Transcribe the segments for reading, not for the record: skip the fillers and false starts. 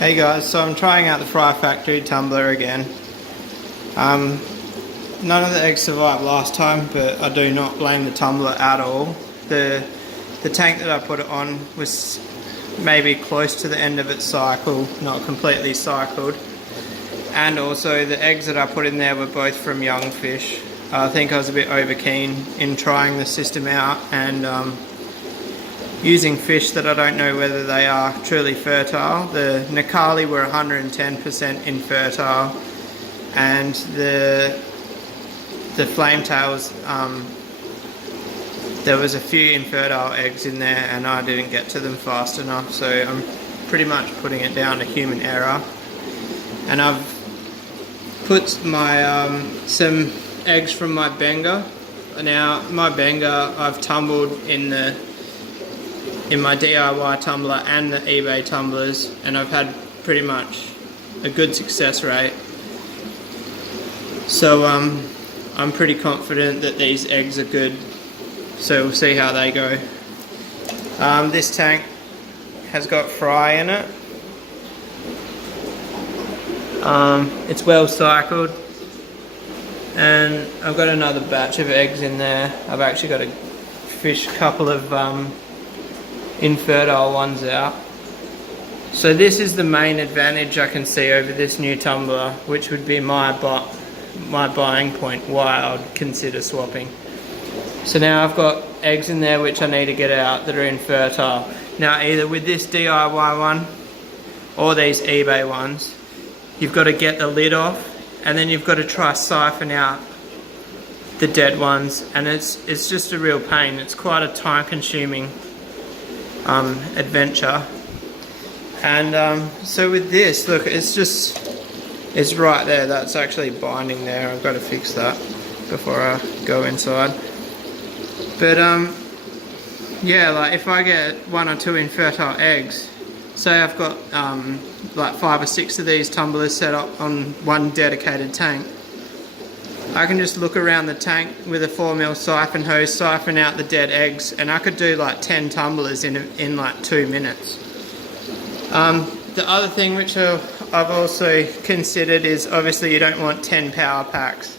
Hey guys, so I'm trying out the Fry Factory tumbler again. None of the eggs survived last time, but I do not blame the tumbler at all. The tank that I put it on was maybe close to the end of its cycle, not completely cycled. And also the eggs that I put in there were both from young fish. I think I was a bit over keen in trying the system out and using fish that I don't know whether they are truly fertile. The Nikali were 110% infertile, and the flame tails, there was a few infertile eggs in there and I didn't get to them fast enough, so I'm pretty much putting it down to human error. And I've put my some eggs from my Benga. Now my Benga I've tumbled in my DIY tumbler and the eBay tumblers, and I've had pretty much a good success rate. So I'm pretty confident that these eggs are good, so we'll see how they go. This tank has got fry in it. It's well cycled, and I've got another batch of eggs in there. I've actually got a couple of infertile ones out. So this is the main advantage I can see over this new tumbler, which would be my buying point why I would consider swapping. So now I've got eggs in there which I need to get out that are infertile. Now either with this DIY one or these eBay ones, you've got to get the lid off and then you've got to try siphon out the dead ones, and it's just a real pain. It's quite a time consuming adventure. And so with this, look, it's right there. That's actually binding there. I've got to fix that before I go inside. But yeah, like if I get 1 or 2 infertile eggs, say I've got like 5 or 6 of these tumblers set up on one dedicated tank, I can just look around the tank with a 4mm siphon hose, siphon out the dead eggs, and I could do like 10 tumblers in like 2 minutes. The other thing which I've also considered is obviously you don't want 10 power packs.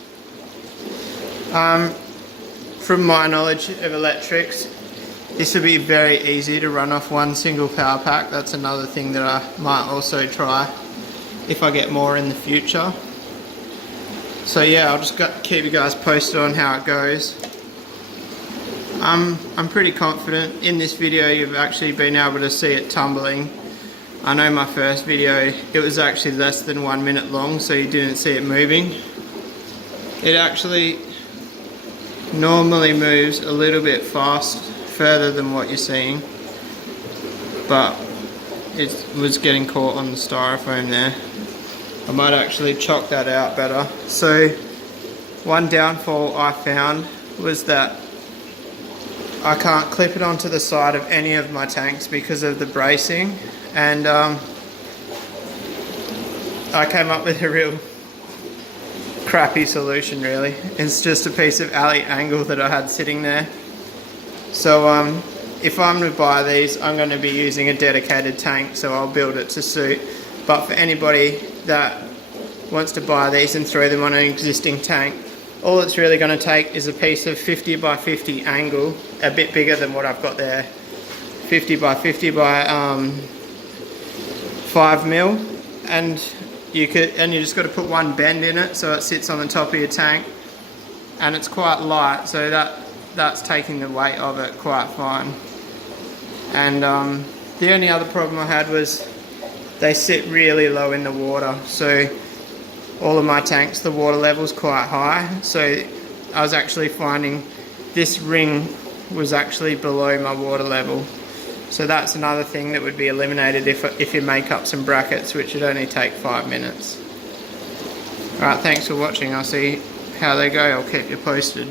From my knowledge of electrics, this would be very easy to run off one single power pack. That's another thing that I might also try if I get more in the future. So yeah, I'll just keep you guys posted on how it goes. I'm pretty confident. In this video you've actually been able to see it tumbling. I know my first video, it was actually less than 1 minute long, so you didn't see it moving. It actually normally moves a little bit further than what you're seeing, but it was getting caught on the styrofoam there. I might actually chalk that out better. So one downfall I found was that I can't clip it onto the side of any of my tanks because of the bracing, and I came up with a real crappy solution really. It's just a piece of alley angle that I had sitting there. So if I'm to buy these, I'm going to be using a dedicated tank, so I'll build it to suit. But for anybody that wants to buy these and throw them on an existing tank, all it's really going to take is a piece of 50 by 50 angle, a bit bigger than what I've got there, 50 by 50 by 5mm, and you just got to put one bend in it so it sits on the top of your tank, and it's quite light, so that's taking the weight of it quite fine. And the only other problem I had was they sit really low in the water, so all of my tanks, the water level's quite high, so I was actually finding this ring was actually below my water level. So that's another thing that would be eliminated if you make up some brackets, which would only take 5 minutes. Alright, thanks for watching. I'll see how they go. I'll keep you posted.